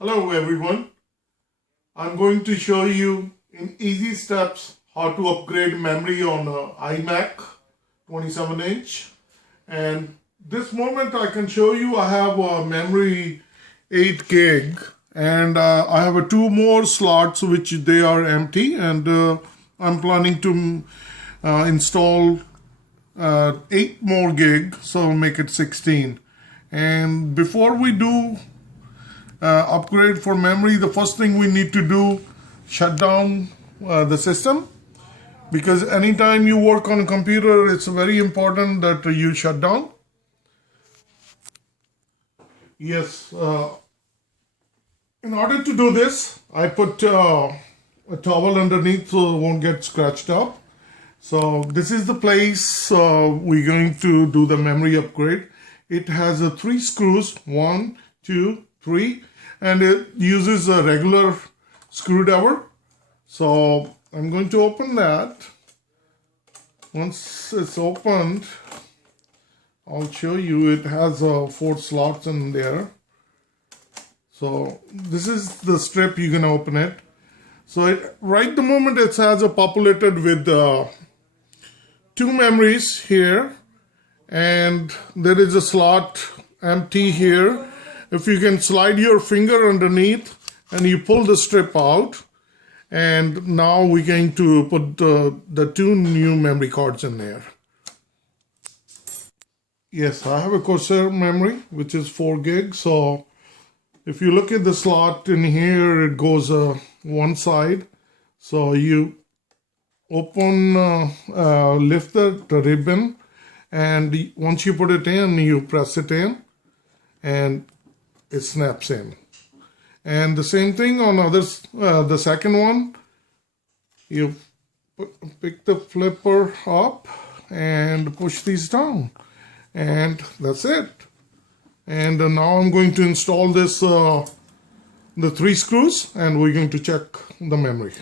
Hello everyone, I'm going to show you in easy steps how to upgrade memory on iMac 27-inch. And this moment I can show you I have a memory 8 gig and I have two more slots which they are empty, and I'm planning to install 8 more gig, so I'll make it 16. And before we do upgrade for memory, the first thing we need to do, shut down the system, because anytime you work on a computer it's very important that you shut down. Yes, in order to do this I put a towel underneath so it won't get scratched up. So this is the place we're going to do the memory upgrade. It has 3 screws, 1, 2, 3, and it uses a regular screwdriver. So I'm going to open that. Once it's opened, I'll show you. It has 4 slots in there. So this is the strip, you can open it. So right the moment it has populated with 2 memories here, and there is a slot empty here. If you can slide your finger underneath and you pull the strip out, and now we're going to put the 2 new memory cards in there. Yes, I have a Corsair memory which is 4 gig. So if you look at the slot in here, it goes one side. So you open, lift the ribbon, and once you put it in, you press it in and it snaps in. And the same thing on others, the second one, you pick the flipper up and push these down, and that's it. And now I'm going to install this, the 3 screws, and we're going to check the memory.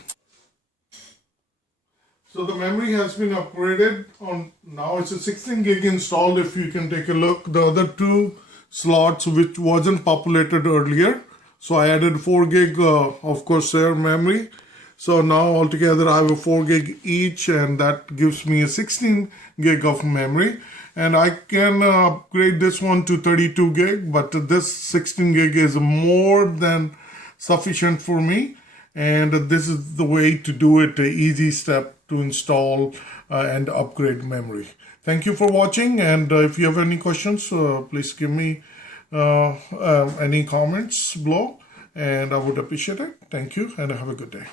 So the memory has been upgraded on, now it's a 16 gig installed. If you can take a look, the other 2 slots which wasn't populated earlier, so I added 4 gig of Corsair memory. So now altogether I have a 4 gig each, and that gives me a 16 gig of memory. And I can upgrade this one to 32 gig, but this 16 gig is more than sufficient for me. And this is the way to do it, an easy step to install and upgrade memory. Thank you for watching, and if you have any questions, please give me any comments below, and I would appreciate it. Thank you, and have a good day.